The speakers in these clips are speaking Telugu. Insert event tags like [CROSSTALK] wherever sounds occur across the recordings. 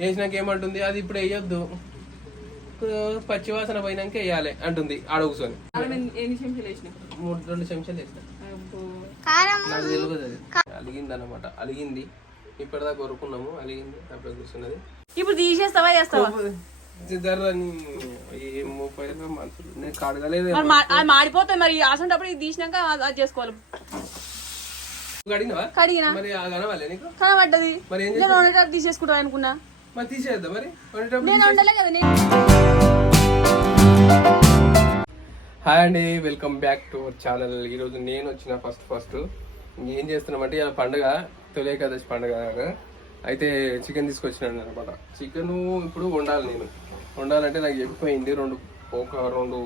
వేసినాక ఏమంటుంది అది ఇప్పుడు వేయొద్దు. పచ్చి వాసన పోయినాక వేయాలి అంటుంది ఆడ కూర్చొని. రెండు చెంచాలు వేసిన. అబ్బో. కారం. నాకు తెలియదు అది. అలిగింది అనమాట అలిగింది. ఇప్పటిదాకా కొరుకున్నాము అలిగింది. అప్పుడు కూర్చున్నది. ఇప్పుడు తీసేస్తావా చేస్తావా? మాడిపోతాయి మరి. అసంటప్పుడు ఇది తీసినాక అది చేసుకోవాలి. కడిగినా. నీకు? కనబడ్డది. తీసేసుకుంటా అనుకున్నా. మరి తీసేద్దాం మరి? వండేటప్పుడు నేను వండలే కదా నేను. హాయ్ అండి welcome back to our channel. ఈరోజు నేను వచ్చిన ఫస్ట్ ఫస్ట్. ఏం చేస్తున్నామంటే ఇలా పండుగ తొలి ఏకాదశి పండుగ. అయితే చికెన్ తీసుకొచ్చినాను అనమాట చికెన్ ఇప్పుడు వండాలి నేను. వండాలంటే నాకు చెప్పిపోయింది రెండు ఒక రెండు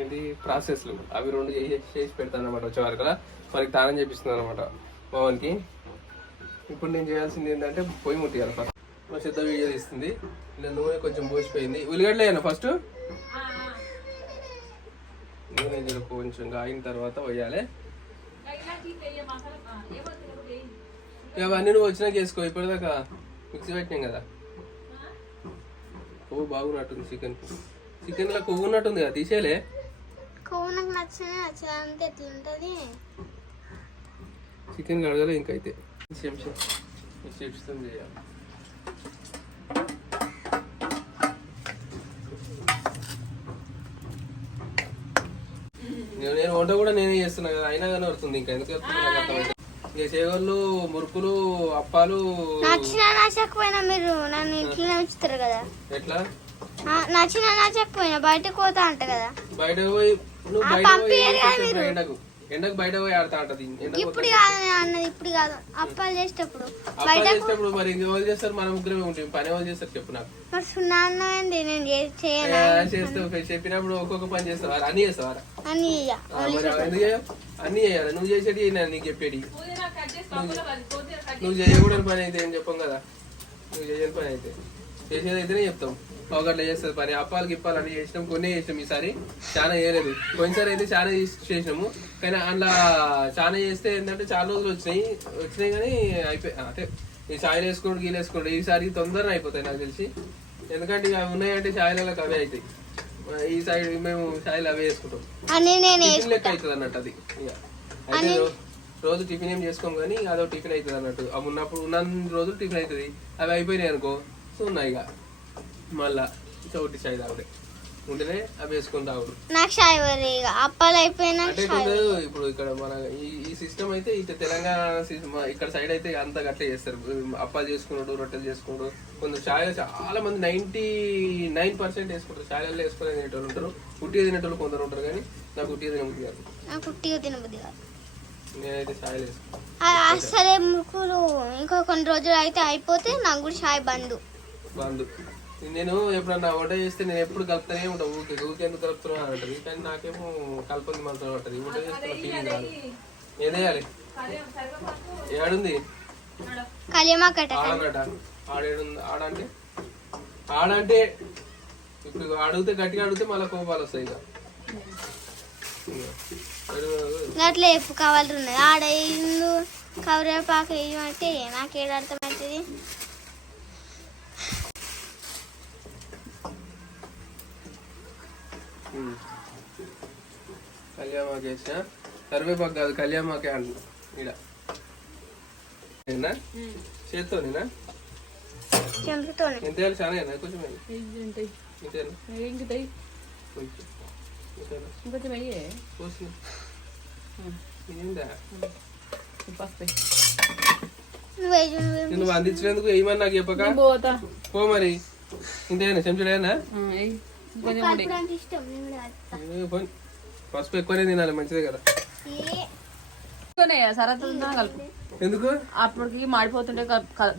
ఏంటి ప్రాసెస్లు. అవి రెండు చేసి పెడతాను అనమాట వచ్చేవారు కదా. మనకి తానం చేపిస్తున్నాను అనమాట పవన్కి ఇప్పుడు నేను చేయాల్సింది ఏంటంటే పొయ్యి ముట్టియాలి ఫస్ట్ మా చెత్త వీడియో తీస్తుంది. ఇలా నూనె కొంచెం పోసిపోయింది. ఉల్లిగడ్డలేనా ఫస్ట్ నూనె కొంచెం కాగిన తర్వాత వేయాలి. అవన్నీ నువ్వు వచ్చినాక వేసుకో ఇప్పటిదాకా మిక్సీ పెట్టినాం కదా. కొవ్వు బాగున్నట్టుంది చికెన్. చికెన్లో కొవ్వు ఉన్నట్టుంది కదా తీసేలే కొవ్వు నాకు నచ్చిన నచ్చదు అంతే ఎట్లుంటది? చికెన్ కడగలే ఇంకైతే. చేయాలి నేను వంట కూడా నేనే చేస్తున్నా కదా అయినా కానీ వస్తుంది ఇంకా. ఎందుకు వస్తుంది ఇక చేగోళ్ళు మురుకులు అప్పాలు. నచ్చిన నచ్చకపోయినా మీరు నన్ను ఇంట్లోనే ఉంచుతారు కదా. ఎట్లా? నచ్చిన నచ్చకపోయినా బయటకు పోతా అంట కదా. బయట పోయి నువ్వు ఎండకు బయట పోయి ఆడుతా ఉంటది. ఎండకు ఇప్పుడు కాదు నేను అన్నది ఇప్పుడు కాదు. అప్పాలు చేసేటప్పుడు. అప్పాలు చేసేటప్పుడు మరి ఇంక ఎవరు చేస్తారు? మన ముగ్గురమే ఉంటాం పని ఎవరు చేస్తారు చెప్పు నాకు. మరి సున్నా అన్నది నేను చే- చేయను? ఏ, చేస్తావు. చెప్పినప్పుడు ఒక్కొక్క పని చేస్తావా. అన్ని చేస్తావా అని ఎందుకు చేయవు? అన్ని చేయాలి. నువ్వు చేసేటి నేను నీకు చెప్పేది నువ్వు చేయకూడని పని అయితే ఏం చెప్పం కదా? నువ్వు చేయని పని అయితే. చేసేది అయితేనే చెప్తాం. ఒకట్లా చేస్తుంది. పని అప్పాలకి ఇప్పాలు అన్ని చేసినాం కొన్ని చేసినాం ఈసారి. చాలా చేయలేదు. పోయినసారి అయితే చాలా చేసి- చేసినాము. కానీ అందులో చాలా చేస్తే ఏంటంటే చాలా రోజులు వచ్చినాయి. వచ్చినాయి కానీ అయిపోయి అంటే ఈ సాయిలు వేసుకోండి గీలు వేసుకోండి ఈసారి తొందరగా అయిపోతాయి నాకు తెలిసి. ఎందుకంటే ఇక అవి ఉన్నాయంటే సాయిలకు అవే అవుతాయి ఈ సైడ్ మేము సాయిలు అవే వేసుకుంటాం. టిఫిన్ లెక్క అవుతుంది అన్నట్టు అది. ఇక అయితే రోజు టిఫిన్ ఏం చేసుకోం కానీ అదో టిఫిన్ అవుతుంది అన్నట్టు. అవి ఉన్నప్పుడు ఉన్న రోజులు టిఫిన్ అవుతుంది అవి అయిపోయినాయి అనుకో సో ఉన్నాయి ఇక. మళ్ళా చౌటి చాయ్ తాగుడే. ఉంటేనే అవి వేసుకొని తాగుడు. నాకు షాయి వరి ఇక. అప్పాలు అయిపోయినా అంటే కొందరు ఇప్పుడు ఇక్కడ మన ఈ ఈ సిస్టమ్ అయితే ఇటు తెలంగాణ system, ఇక్కడ సైడ్ అయితే అంతా గట్లే చేస్తారు. అప్పాలు చేసుకున్నాడు రొట్టెలు చేసుకున్నాడు. కొందరు చాయ్ చాలా మంది నైన్టీ నైన్ పర్సెంట్ వేసుకుంటారు. చాయలలో వేసుకుని తినేటోళ్ళు ఉంటారు. ఉట్టి తినేటోళ్ళు కొందరు ఉంటారు కానీ నాకు ఉట్టి తినబుద్ధి కాదు. నాకు కుట్టిగా తినబుద్ది కాదు. నేనైతే చాయ్ వేసుకుంటాను ఆ, అసలే ముక్కులు ఇంకో కొన్ని రోజులు అయితే అయిపోతే నాకు కూడా షాయి బంద్. బంధు నేను ఎప్పుడన్నా వంట చేస్తే నేను ఎప్పుడు కలుపుతానే ఉంటాను ఊరికే ఊరికే ఎందుకు కలుపుతున్నా అంటది. కానీ నాకేమో కలపంది మంత్రం పట్టదు వంట చేస్తున్న ఫీలింగ్ రాదు. ఏదేయాలి ఏడుంది? ఆడనట. ఆడేడుంది ఆడంటే? ఆడంటే? ఇప్పుడు అడిగితే గట్టిగా అడిగితే మళ్ళీ కోపాలు వస్తాయి ఇక. అట్లా ఎప్పు కావాలి ఉన్నది ఆడ ఇల్లు కవరేపాకు వేయమంటే నాకు ఏడు అర్థమవుతుంది. కళ్యామాకు వేసిన కరివేపాకు కాదు కళ్యామాకే అంటున్నా ఈడ. నేనా చేత్తో నేనా చెంపుతోనే ఎంత వేయాలి చాలా కొంచెం ఇంతేనా? కొంచెం. అయ్యే. పోసి. పస్తాయి నువ్వు అందించినందుకు ఏమని నాకు చెప్పక? పోతా. పో మరి. ఇంతేనా? చెంచుడేనా ఇప్పుడు వేస్తా. పసుపు ఎక్కువనే తినాలి మంచిదే కదా. ఏ, సరత్తున్నా కలుపు. ఎందుకు? అప్పటికి మాడిపోతుంటే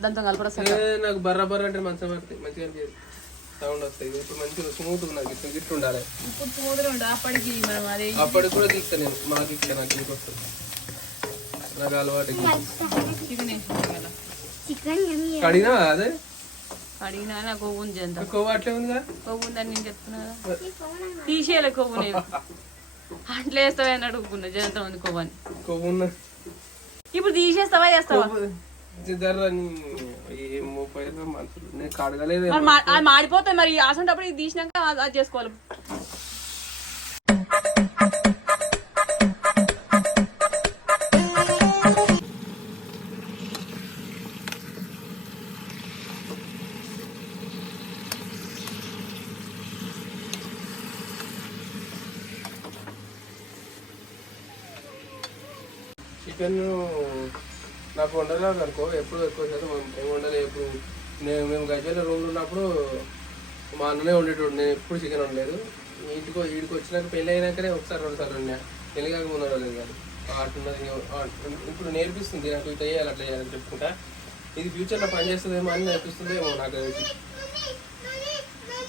దాంతో కలపడం ఏ, నాకు బర్ర బర్ర అంటే మంచిగా పడుతుంది మంచిగా సౌండ్ వస్తాయి ఇది ఇప్పుడు మంచిగా స్మూత్ నాకు ఇట్లా గిట్టు ఉండాలి. ఇప్పుడు సముద్రం ఉండే అప్పటికి మనం అదే అప్పటికి కూడా తీస్తా నేను మాకు ఇచ్చా నాకు ఇంటికి వస్తుంది? నాకు అలవాటు. చికెన్. కడిగినా అదే? అడిగినా నాకు కొవ్వు ఉంది అంత కొవ్వు అట్లే ఉందిగా? కొవ్వు ఉందని నేను చెప్తున్నా తీసేయాలి కొవ్వు నేను. అట్లా వేస్తావా అని అడుగుకున్నా జనంతో ఉంది కొవ్వు అని. కొవ్వు ఇప్పుడు తీసేస్తావా చేస్తావా? నీ మాడిపోతాయి మరి అసంటప్పుడు తీసినాక అది చేసుకోవాలి. చికెన్ నాకు వండలేదు అనుకో ఎప్పుడు ఎక్కువ శాతం ఏం వండలే ఎప్పుడు. నేను మేము గజ్వేల రూమ్లో ఉన్నప్పుడు మా అన్ననే వండేటోడు నేను ఎప్పుడు చికెన్ వండలేదు. ఇంటికి ఇంటికి వచ్చినాక పెళ్ళి అయినాకనే ఒకసారి రెండు సార్లు వండా పెళ్ళి కాక ముందు వండలేదు కానీ అటున్నది ఇప్పుడు నేర్పిస్తుంది నాకు ఇట్లా చేయాలి అట్లా చేయాలని చెప్పుకుంటా. ఇది ఫ్యూచర్లో పనిచేస్తుందేమో అని నేర్పిస్తుందేమో నాకు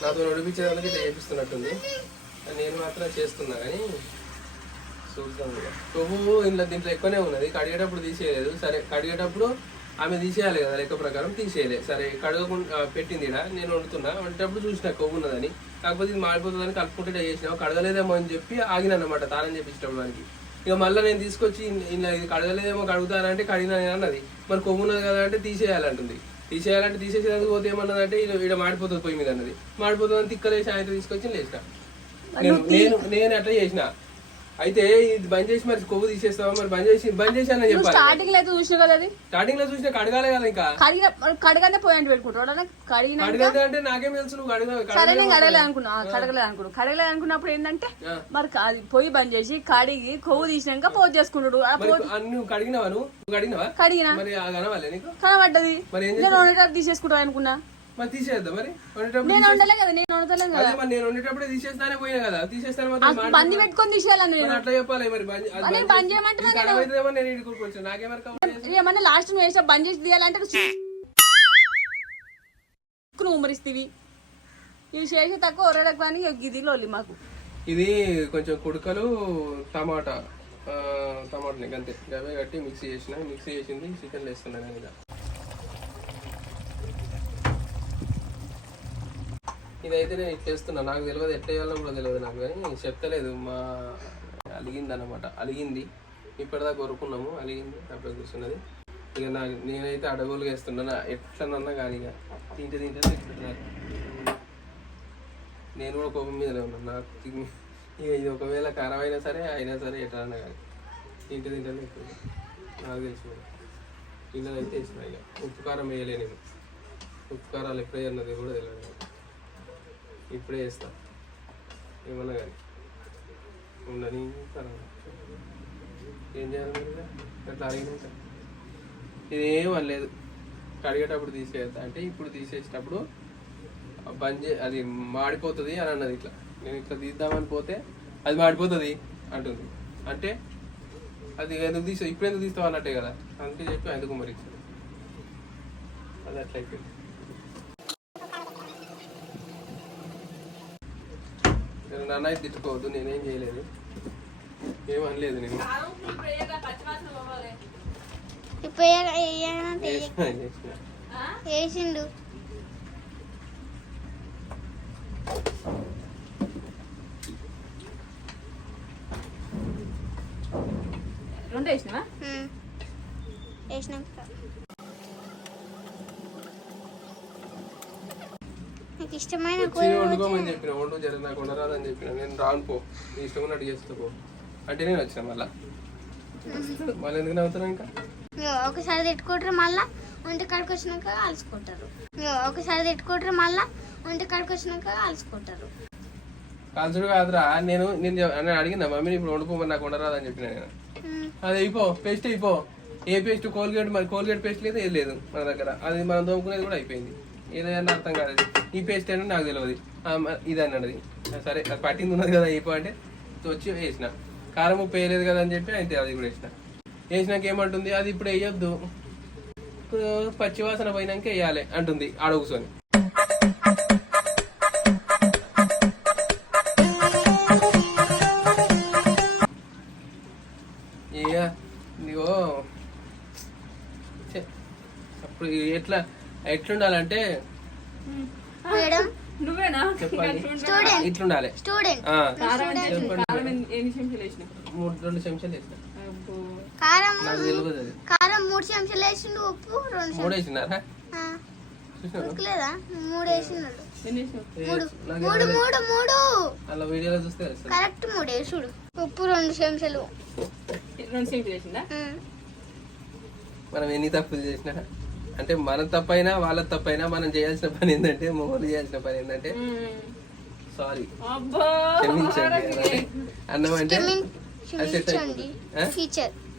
నాతో నడిపించేదానికి ఇట్లా చేపిస్తున్నట్టుంది. నేను మాత్రం చేస్తున్నా కానీ చూద్దాం. కొవ్వు ఇంట్లో దీంట్లో ఎక్కువనే ఉన్నది. కడిగేటప్పుడు తీసేయలేదు. సరే కడిగేటప్పుడు ఆమె తీసేయాలి కదా లెక్క ప్రకారం తీసేయలే. సరే కడగకుండా పెట్టింది ఇక్కడ నేను వండుతున్నా. వండేటప్పుడు చూసిన కొవ్వు ఉన్నదని. కాకపోతే ఇది మాడిపోతుందని కలుపుకుంటే చేసినా కడగలేదేమో అని చెప్పి ఆగిన అనమాట తాళం చెప్పించడం దానికి ఇక మళ్ళీ నేను తీసుకొచ్చి ఇలా ఇది కడగలేదేమో కడుగుతానంటే కడిగినా నేను అన్నది. మరి కొవ్వు ఉన్నది కదా అంటే తీసేయాలంటుంది. తీసేయాలంటే తీసేసేందుకు పోతే ఏమన్నదంటే ఇది ఇక్కడ మాడిపోతుంది పొయ్యి మీద అన్నది. మాడిపోతుంది తిక్కలేసి ఆయన తీసుకొచ్చి లేచిన. నేను నేను నేను అట్లా చేసిన. అయితే ఇది బంద్ చేసి మరి కొవ్వు తీసేస్తావా? మరి బంద్ చేసి బంద్ చేసి అన్న చెప్పాలి. స్టార్టింగ్లో అయితే చూసినావు కదా అది? స్టార్టింగ్లో చూసిన కడగాలి కదా ఇంకా. కడిగిన కడగానే పోయి పెట్టుకుంటాడు కడిగిన కడగదు అంటే నాకేం తెలుసు నువ్వు కడగ సరే నేను కడగలే అనుకున్నా. కడగలేదు అనుకున్నా. కడగలేదు అనుకున్నప్పుడు ఏంటంటే. మరి అది పొయ్యి బంద్ చేసి కడిగి కొవ్వు తీసినాక పోతు చేసుకుంటాడు. నువ్వు కడిగినవా నువ్వు? కడిగినవా? కడిగిన. మరి కనబడ్డది. మరి ఏం నేను వండేటప్పుడు తీసేసుకుంటా అనుకున్నా? మరి తీసేద్దా మరి? వండేటప్పుడు నేను వండలే కదా నేను కదా. మరి నేను వండేటప్పుడే తీసేస్తానే పోయినా కదా. తీసేస్తాను మాత్రం బంది పెట్టుకొని తీసేయాలని నేను. అట్లా చెప్పాలి మరి బంద్ అది నేను. బంద్ ఏమన్నా లాస్ట్ నువ్వు వేసా బంద్ చేసి తీయాలంటే నువ్వు ఉమ్మరిస్తీవి. ఇవి చేసి తక్కువ ఒరడకని ఇది లోలి మాకు. ఇది కొంచెం కుడకలు టమాటా ఆ, టమాటాని అంతే గవే కట్టి మిక్సీ చేసిన మిక్సీ చేసింది చికెన్ వేస్తున్నాను నేను ఇదైతే నేను చేస్తున్నా. నాకు తెలియదు ఎట్లా వేయాలో కూడా తెలియదు నాకు కానీ చెప్తలేదు మా అలిగింది అనమాట అలిగింది. ఇప్పటిదాకా కొరుకున్నాము అలిగింది. అప్పుడు కూర్చున్నది. ఇక నా నేనైతే అడవులుగా వేస్తున్నాను? ఎట్లనన్నా కానీ ఇక తింటే తింటే నేను కూడా కోపం మీదనే ఉన్నాను నాకు ఇక ఇది ఒకవేళ ఖరాబ్ అయినా సరే అయినా సరే ఎట్లన్నా కానీ తింటే తింటే నాకు తెలుసు పిల్లలు అయితే వేసిన ఇక. ఉప్పు కారం వేయలే నేను. ఉప్పు కారాలు ఎప్పుడే అన్నది కూడా తెలియదు ఇప్పుడే చేస్తా. ఏమన్నా కానీ. ఉండని కారం ఏం చేయాలి మరి ఇక? అట్లా అడిగినాక ఇదేం అనలేదు. కడిగేటప్పుడు తీసేస్తా అంటే ఇప్పుడు తీసేసేటప్పుడు బంద్ చే అది మాడిపోతుంది అని అన్నది ఇట్లా. నేను ఇట్లా తీద్దామని పోతే అది మాడిపోతుంది అంటుంది. అంటే అది ఎందుకు తీసా ఇప్పుడు ఎందుకు తీస్తావు అన్నట్టే కదా. అందుకే చెప్పి ఎందుకు మరి అది అట్లా అయిపోయింది నేను నన్ను అయితే తిట్టుకోవద్దు నేనేం చేయలేదు. ఏం అనలేదు నేను. వేసిండు రెండు వేసినవా. వేసినాక నాకు ఇష్టమైన కూర వండుకోమని చెప్పిన వండు జర నాకు వండరాదని చెప్పిన. నేను రాను పో. నీ ఇష్టం ఉన్నట్టు చేస్తా పో. అంటే నేను వచ్చిన మళ్ళా? మళ్ళీ ఎందుకు నవ్వుతున్నా ఇంకా? ఒకసారి తిట్టుకుంటారు మళ్ళా ఒంటి కాడికి వచ్చినాక అలసుకుంటారు. ఇగో ఒకసారి తిట్టుకుంటారు మళ్ళా ఒంటి కాడికి వచ్చినాక అలసుకుంటారు. కాల్చుడు కాదురా నేను నేను నేను అడిగిన మమ్మీని ఇప్పుడు వండుకోమని నాకు వండరాదని చెప్పిన నేను. అది అయిపో పేస్ట్ అయిపో. ఏ పేస్ట్? కోల్గేట్ మరి కోల్గేట్ పేస్ట్ లేదు ఏది లేదు మన దగ్గర. అది మనం దోముకునేది కూడా అయిపోయింది. ఏదైనా అర్థం కాలేదు ఈ పేస్ట్ అయినా నాకు తెలియదు ఇది అన్నది. సరే అది పట్టింది ఉన్నది కదా అయిపో అంటే వచ్చి వేసిన. కారం ఉప్పు వేయలేదు కదా అని చెప్పి అయితే అది కూడా వేసిన. వేసినాక ఏమంటుంది? అది ఇప్పుడు వేయొద్దు. ఇప్పుడు పచ్చివాసన పోయినాక వేయాలి అంటుంది ఆడ కూర్చొని. ఇక అప్పుడు ఎట్లా ఎట్లుండాలంటే మేడం? నువ్వేనా? ఇట్లుండాలి. స్టూడెంట్. రెండు చెంచాలు వేసిన. అబ్బో. కారం కారం మూడు చెంచాలు వేసిండు ఉప్పు రెండు మూడు వేసినారా? చెంచాలు చూసినాను ఉడకలేదా మూడు వేసినాడు ఎన్ని వేసినావు? మూడు. నాకు మూడు మూడు మూడు. అలా వీడియోలో చూస్తే తెలుస్తుంది. కరెక్ట్ మూడు వేసుడు. ఉప్పు రెండు చెంచాలు. రెండు సెంట్లు వేసిందా? ఉమ్. మనం ఎన్ని తప్పులు చేసినా? అంటే మన తప్పైనా వాళ్ళ తప్పైనా మనం చేయాల్సిన పని ఏంటంటే మొగలు చేయాల్సిన పని ఏంటంటే సారీ. అబ్బా క్షమించండి. అన్నం అంటే?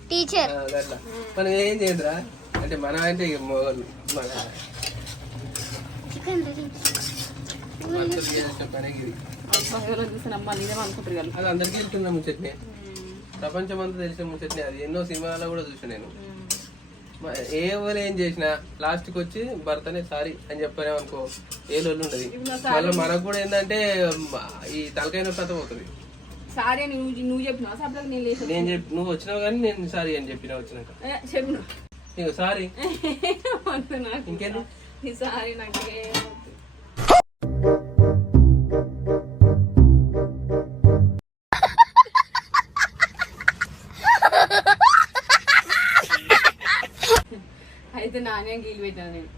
టీచర్ అట్లా మనం ఏం చేయదురా? అంటే మనం అంటే ఇక మొగలు మన అది అందరికీ వెళ్తున్న ముచ్చట్నే? ప్రపంచం అంతా తెలిసిన ముచ్చట్నే అది ఎన్నో సినిమాల్లో కూడా చూసాను నేను. ఏ ఏం చేసినా లాస్ట్కి వచ్చి భర్తనే సారీ అని చెప్పానే అనుకో ఏ లొల్లు ఉండదు. మళ్ళీ మనకు కూడా ఏంటంటే ఈ తలకాయ నొప్పి అంతా పోతుంది. సారీ అని నువ్వు నువ్వు చెప్పినావు? నేను చెప్పి నువ్వు వచ్చినావు కానీ నేను సారీ అని చెప్పిన వచ్చినాక. నీకు సారీ. [LAUGHS] ఇంకేంటి? సారీ నాకు నానే గీలు పెట్టాను నేను.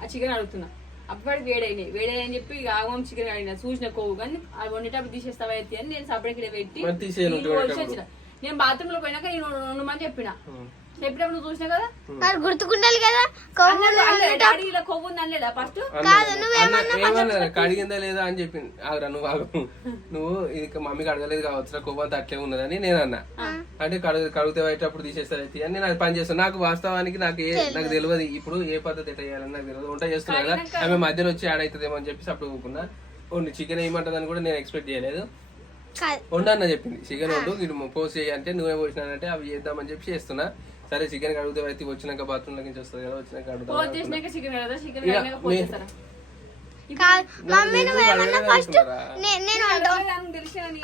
ఆ చికెన్ అడుగుతున్నా. అప్పటికి వేడైనాయి. వేడైనాయి అని చెప్పి ఇక ఆగమం చికెన్ అడిగిన చూసిన కొవ్వు కానీ అది వండేటప్పుడు తీసేస్తావా అయితే అని నేను సపరేట్ ఇక్కడ పెట్టి వచ్చిన. నేను బాత్రూమ్లో పోయినాక నేను ఉండమని చెప్పిన. చెప్పినప్పుడు నువ్వు చూసినా కదా? మరి గుర్తుకుండాలి కదా? ఇలా కొవ్వు ఉంది అనలేదా ఫస్ట్ ఏమన్నా కడిగిందా లేదా అని చెప్పింది. ఆగురా నువ్వు ఆగు. నువ్వు ఇది మమ్మీకి అడగలేదు కావచ్చు. కొవ్వు అంతా అట్లే ఉన్నదని నేను అన్నా. అంటే కడుగు కడిగితే బయటప్పుడు తీసేస్తారు అయితే. అని నేను పని చేస్తాను నాకు వాస్తవానికి నాకు ఏ నాకు తెలియదు. ఇప్పుడు ఏ పద్ధతి ఎట్లా చేయాలని నాకు తెలియదు. వంట చేస్తున్నా కదా ఆమె మధ్యలో వచ్చి యాడ్ అవుతుందేమో అని చెప్పేసి అప్పుడు ఊరుకున్నా. ఓన్లీ చికెన్ వేయమంటదని కూడా నేను ఎక్స్పెక్ట్ చేయలేదు. వండన్న చెప్పింది. చికెన్ వండు ఇటు పోస్ట్ చేయి అంటే నువ్వే పోసినానంటే అవి చేద్దామని చెప్పి చేస్తున్నా. సరే చికెన్ కడిగితే అయితే వచ్చినాక బాత్రూమ్ నుంచి వస్తుంది కదా వచ్చినాక కడుగుతా మమ్మీ నువ్వేమన్నా అడగలేదు ఫస్ట్? నేను నేను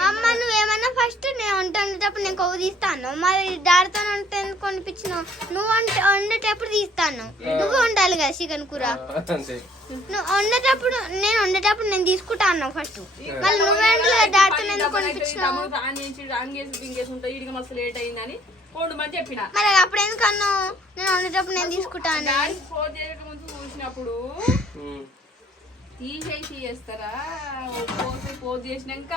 అమ్మ నువ్వేమన్నా ఫస్ట్ నేను వంట వండేటప్పుడు నేను కొవ్వు తీస్తాను. మరి డాడీతో ఎందుకు కొనిపించినావు? నువ్వు వంట వండేటప్పుడు తీస్తాను. నువ్వు వండాలి కదా చికెన్ కూర? నువ్వు వండేటప్పుడు నేను వండేటప్పుడు నేను తీసుకుంటా అన్నావు ఫస్ట్. మళ్ళీ నువ్వే వండలేదు డాడీతో ఎందుకు కొనిపించినావు? వండమని చెప్పిన. మరి అప్పుడు ఎందుకు అన్నావు? నేను వండేటప్పుడు నేను తీసుకుంటా అని డాడీ ఫోన్ చేయక ముందు చూసినప్పుడు. తీసేసి చేస్తారా? పోసి పోజ్ చేసినాక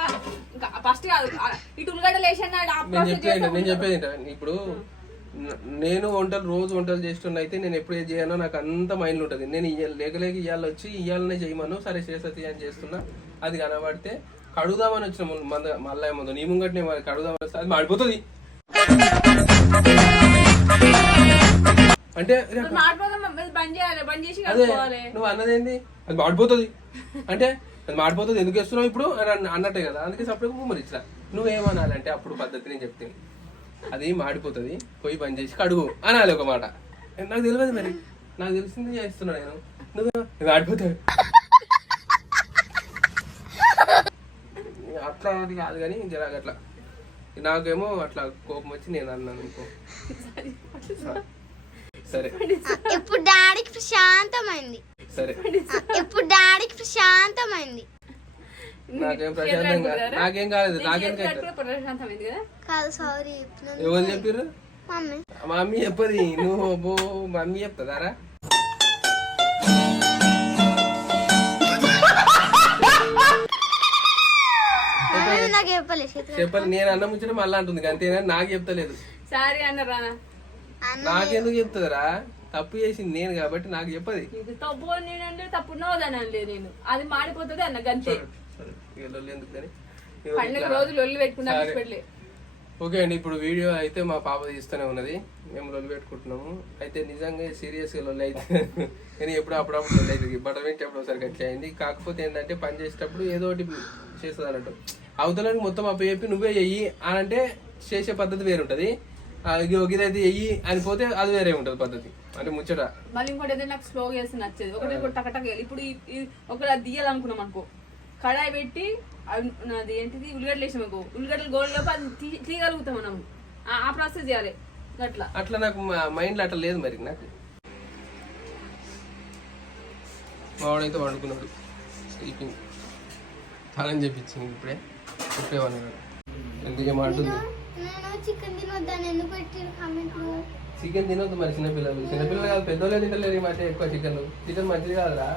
ఇంకా ఫస్ట్ కాదు ఇటు ఉల్లిగడ్డ నేను చెప్పేది ఇప్పుడు నేను వంటలు రోజు వంటలు చేస్తున్నా అయితే నేను ఎప్పుడు ఏది చేయనో నాకు అంత మైండ్ ఉంటుంది. నేను ఇయ్య- లేక లేక ఇవాళ వచ్చి ఇవాళనే చేయమను సరే చేసతి అని చేస్తున్నా. అది కనబడితే కడుగుదామని వచ్చిన ముందు- మంద మళ్ళీ ముందు నీ ముంగట్నే మరి కడుగుదామని వస్తే అది మాడిపోతుంది. అంటే చేయాలి అదే నువ్వు అన్నదేంది అది మాడిపోతుంది. అంటే అది మాడిపోతుంది. ఎందుకు వేస్తున్నావు ఇప్పుడు? అని అన్నట్టే కదా. అందుకే సపరేట్ మరి ఇట్లా. నువ్వేమనాలంటే అప్పుడు పద్ధతి నేను చెప్తే. అది మాడిపోతుంది. పోయి పని చేసి కడుగు. అనాలి ఒక మాట. నాకు తెలియదు మరి. నాకు తెలిసింది చేస్తున్నా నేను. నువ్వు ఇది మాడిపోతావు అట్లా అది కాదు కానీ జరాగట్లా నాకేమో అట్లా కోపం వచ్చి నేను అన్నాను అనుకో. సరే. ఇప్పుడు డాడీకి ప్రశాంతమైంది. సరే. ఇప్పుడు డాడీకి ప్రశాంతమైంది. నాకేం నాకేం కాలేదు నాకేం కాదు? సారీ ఎవరు చెప్పారు మమ్మీ. మమ్మీ చెప్పది నువ్వు అబ్బో మమ్మీ నాకు చెప్పలేదు నేను అన్న ముచ్చట మళ్ళీ అంటుంది అంతేనా? నాకు చెప్తలేదు. సారీ అన్నారా అన్న నాకెందుకు చెప్తుందిరా తప్పు చేసింది నేను కాబట్టి నాకు చెప్పది. ఇది తప్పు నేనంటే తప్పు నోదని అనలే నేను. అది మాడిపోతుంది అన్న గంతే. లొల్లి ఓకే అండి ఇప్పుడు వీడియో అయితే మా పాప తీస్తూనే ఉన్నది. మేము లొల్లి పెట్టుకుంటున్నాము. అయితే నిజంగా సీరియస్గా లొల్లి అయితే [LAUGHS] నేను ఎప్పుడు అప్పుడప్పుడు లొల్లి అవుతుంది బటర్ పెట్టి అప్పుడు ఒకసారి గట్టి అయింది కాకపోతే ఏంటంటే పని చేసేటప్పుడు ఏదో ఒకటి చేస్తుంది అన్నట్టు. అవతలకి మొత్తం అప్పు చెప్పి నువ్వే చెయ్యి అని అంటే చేసే పద్ధతి వేరు ఉంటుంది ఇదైతే చెయ్యి అని పోతే అది వేరే ఉంటుంది పద్ధతి. అంటే ముచ్చట. మళ్ళీ ఇంకోటి ఏదైనా నాకు స్లోగా చేస్తే నచ్చేది. ఒకటి ఒకటి టక టక వేయాలి. ఇప్పుడు ఒకటి అది తీయాలనుకున్నాం అనుకో. కడాయి పెట్టి అది ఏంటిది? ఉల్లిగడ్డలు వేసాం అనుకో. ఉల్లిగడ్డలు గోల్డ్ లోపు అది తీయగలుగుతాం మనం. ఆ- ప్రాసెస్ చేయాలి. అట్లా. అట్లా నాకు మైండ్లో అట్లా లేదు మరి నాకు. మావాడైతే వండుకున్నాడు. స్లీపింగ్. తాళం చెప్పించింది ఇప్పుడే. వండుకున్నాడు ఎందుకే మాట్లాడుతుంది చికెన్ తినొద్దాను ఎందుకు పెట్టిరు కామెంట్లు? చికెన్ తినొద్దు మరి చిన్నపిల్లలు చిన్నపిల్లలు కాదు పెద్దోళ్ళే తింటలేరు ఈ మధ్య ఎక్కువ చికెన్. చికెన్ మంచిది కాదురా.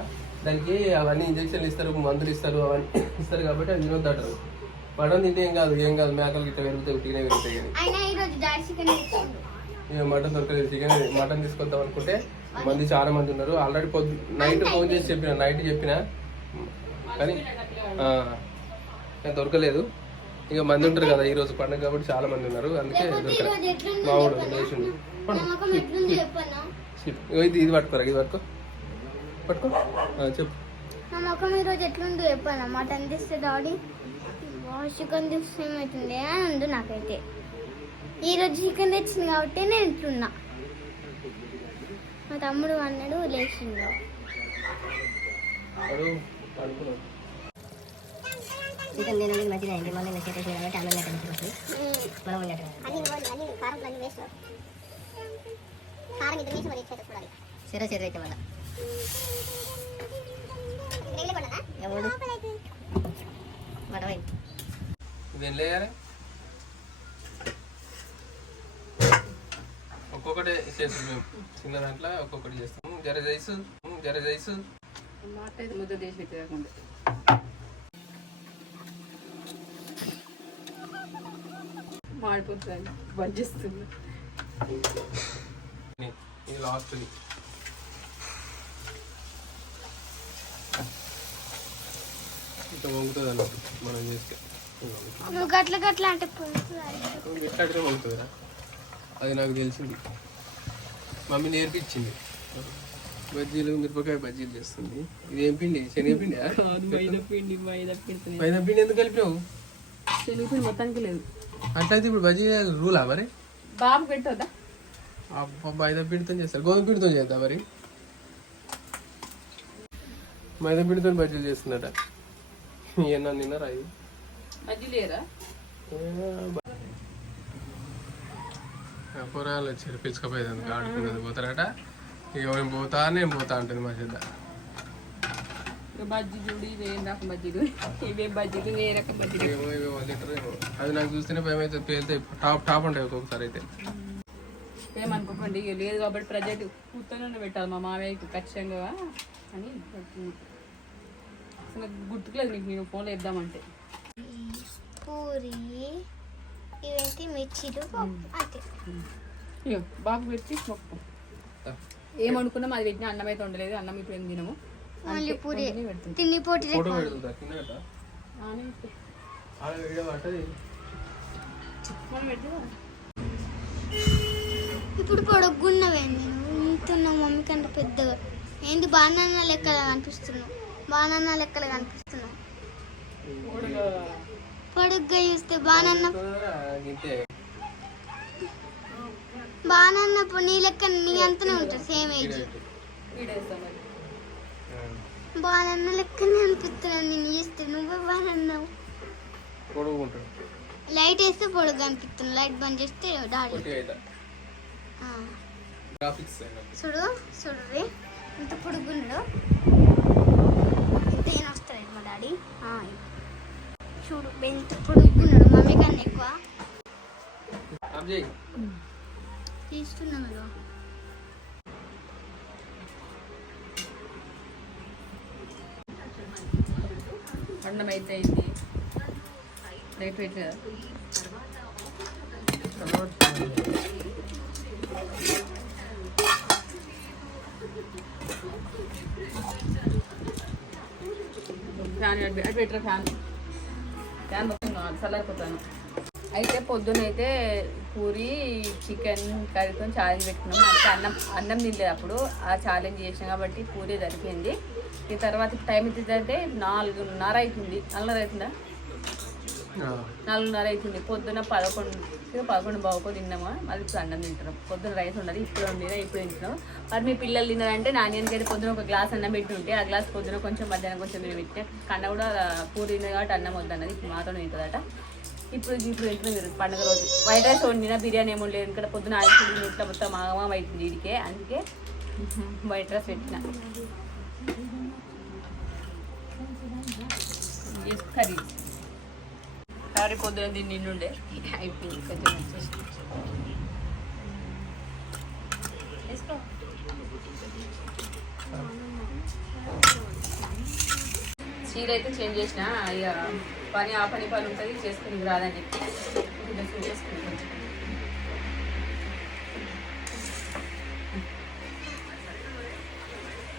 దానికి అవన్నీ ఇంజక్షన్లు ఇస్తారు మందులు ఇస్తారు అవన్నీ ఇస్తారు కాబట్టి అది తినొద్దు అంటారు. మటన్ తింటే ఏం కాదు ఏం కాదు మేకలు గిట్ట పెరుగుతాయి ఉట్టిగానే పెరుగుతాయి కానీ. మటన్ దొరకలేదు చికెన్ మటన్ తీసుకొద్దాం అనుకుంటే మంది చాలా మంది ఉన్నారు. ఆల్రెడీ పొద్దు నైట్ ఫోన్ చేసి చెప్పిన నైట్ చెప్పిన. కానీ దొరకలేదు. ఇక మంది ఉంటారు కదా ఈ రోజు పండుగ కాబట్టి చాలా మంది ఉన్నారు. అందుకే మా. ఇగో ఇది ఇది పట్టుకోరా ఇది పట్టుకో. పట్టుకో. చెప్పు. నా ముఖం ఈరోజు ఎట్లుంది చెప్పన్నా మటన్ తెస్తే డాడీ చికెన్ తెస్తే ఏమవుతుంది అని ఉంది నాకైతే. ఈరోజు చికెన్ తెచ్చింది కాబట్టి నేను ఇట్లున్నా మా తమ్ముడు అన్నాడు లేచిండు. చికెన్ తినడానికి మంచిగా అయింది. మళ్ళీ ఇంకా చికెన్ తినాలంటే అన్నం మనం సరే సరే అయితే మళ్ళీ ఎవడు ఒక్కొక్కటి చేస్తాం మేము. చిన్న దాంట్లో ఒక్కొక్కటి చేస్తాం. జర రైస్ జర రైస్. మాట అయితే ముద్ద చేసి మాడిపోతుంది బంద్ చేస్తుంది ఇది లాస్ట్ది ఇంత వంగుతుంది అన్నట్టు మనం చేస్తే. నువ్వు గట్ల గట్ల అంటే ఎట్లాంటిదే వంగుతుందిరా. అది నాకు తెలిసింది. మమ్మీ నేర్పించింది. బజ్జీలు మిరపకాయ బజ్జీలు చేస్తుంది. ఇది ఏం పిండి? శనగపిండి మైదా పిండి మైదా పిండి మైదా పిండి ఎందుకు కలిపినావు? మొత్తానికి లేదు. అట్లయితే ఇప్పుడు బజ్జీ రూలా మరి? బాబు పెట్టొద్దా అబ్బా మైదా పిండితో చేస్తారు. గోధుమ పిండితో చేద్దా మరి? మైదా పిండితో బజ్జీలు చేస్తుందట. ఏమన్నా తిన్నారా ఇది పొరాలు వచ్చారు పిచ్చుకపోయేది ఆడుకున్నది పోతారట. ఇక మేము పోతా నేను పోతా అంటుంది మా చెద్ద బజ్జీ చూడు ఇది ఏం రకం బజ్జీలు ఇవే బజ్జీలు ఏ రకం బజ్జీలు ఏమో ఇవో ఏమో. అది నాకు చూస్తేనే భయం అయితే పేలితే టాప్ టాప్ ఉంటాయి ఒక్కొక్కసారి అయితే. ఏమనుకోకండి ఇక లేదు కాబట్టి ప్రజెంట్ కూర్చొని పెట్టాలి మా మామయ్యకి ఖచ్చితంగా అని. అసలు నాకు గుర్తుకులేదు నీకు నేను ఫోన్లో ఇద్దామంటే పూరి ఇవేంటి మిర్చిలు అంతే ఇక బాబు పెట్టి మొక్క ఏమనుకున్నాం అది పెట్టిన అన్నం అయితే ఉండలేదు అన్నం ఇప్పుడు ఏం తినము. ఓన్లీ పూరి తిని పోటీ ఫోటో పెడుతుందా తిన్నట అని ఆడ వీడియో పట్టది మనం పెడితే ఇప్పుడు పొడుగున్నవేంది నువ్వు ఇంతున్న మమ్మీ కంటే పెద్దగా ఏంటి బాణాన్న లెక్కల కనిపిస్తున్నావు? బాణాన్న లెక్కలు కనిపిస్తున్నావు? పొడుగ్గా. చూస్తే బాణాన్న బాణాన్న నీ లెక్క నీ అంతనే ఉంటుంది సేమ్ ఏజ్. బాణాన్న లెక్కనే అనిపిస్తున్నాను నేను చూస్తే నువ్వే బాణన్నావు పొడుగుంటాడు. లైట్ వేస్తే పొడుగు అనిపిస్తుంది. లైట్ బంద్ చేస్తే డాడీ. గ్రాఫిక్స్ చూడు చూడు రే ఇంత పొడుగున్నాడు ఇంత ఈయన వస్తాడు మా డాడీ. చూడు ఎంత పొడుగున్నాడు మమ్మీ కన్నా ఎక్కువ. అబ్జయ్ అన్నం అయితే అయింది రేపు ఫ్యాన్ అటు పెట్టరా ఫ్యాన్? ఫ్యాన్ మొత్తం చల్లారిపోతాను. అయితే పొద్దునైతే పూరి చికెన్ కర్రీతో ఛాలెంజ్ పెట్టుకున్నాం అంటే అన్నం అన్నం తినలేదు అప్పుడు. ఆ ఛాలెంజ్ చేసాం కాబట్టి పూరి సరిపోయింది. ఈ తర్వాత టైం అవుతుందంటే నాలుగున్నర అవుతుంది నాలుగున్నర అవుతుందా? నాలుగున్నర అవుతుంది పొద్దున పదకొండు పదకొండు బావుకో తిన్నామా? మళ్ళీ ఇప్పుడు అన్నం తింటున్నాం. పొద్దున రైస్ ఉండదు ఇప్పుడు వండినా ఇప్పుడు తింటున్నాం. మరి మీ పిల్లలు తిన్నారంటే అయితే పొద్దున ఒక గ్లాస్ అన్నం పెట్టి ఉంటే ఆ గ్లాస్ పొద్దున కొంచెం మధ్యాహ్నం కొంచెం మీరు పెట్టే కన్న కూడా పూరి తిన్నది కాబట్టి అన్నం వద్దన్నది. ఇప్పుడు మాతో తింటుందట ఇప్పుడు ఇప్పుడు తింటున్నాం మీరు పండుగ రోజు. వైట్ రైస్ వండినా బిర్యానీ ఏమో లేదు ఇక్కడ పొద్దున ఆయిల్ ఇట్లా మొత్తం ఆగమా అవుతుంది. వీడికే అందుకే వైట్ రైస్ పెట్టిన ఇది కర్రీ. కర్రీ పొద్దున దీన్ని నిండుండే అయిపోయింది కొంచెం వచ్చేసి చీర అయితే చేంజ్ చేసిన ఇక పని ఆ పని పని ఉంటుంది చేసుకుని రాదని చెప్పి. చేసుకుని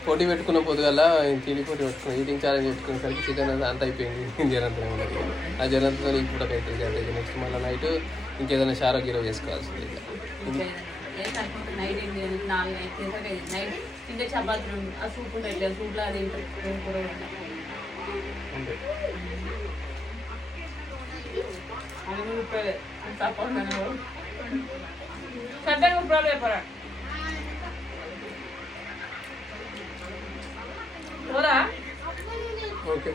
పోటీ పెట్టుకున్న పొద్దుగల తిండి పోటీ పెట్టుకున్న ఈటింగ్ ఛాలెంజ్ పెట్టుకునేసరికి చికెన్ అంతా అయిపోయింది. జనంతా ఆ జనంతో ఈ పూటకి అవుతుంది అంటే నెక్స్ట్ మళ్ళీ నైట్ ఇంకేదైనా షారో గీరో చేసుకోవాల్సింది ఇక. ఇంకా ఓకే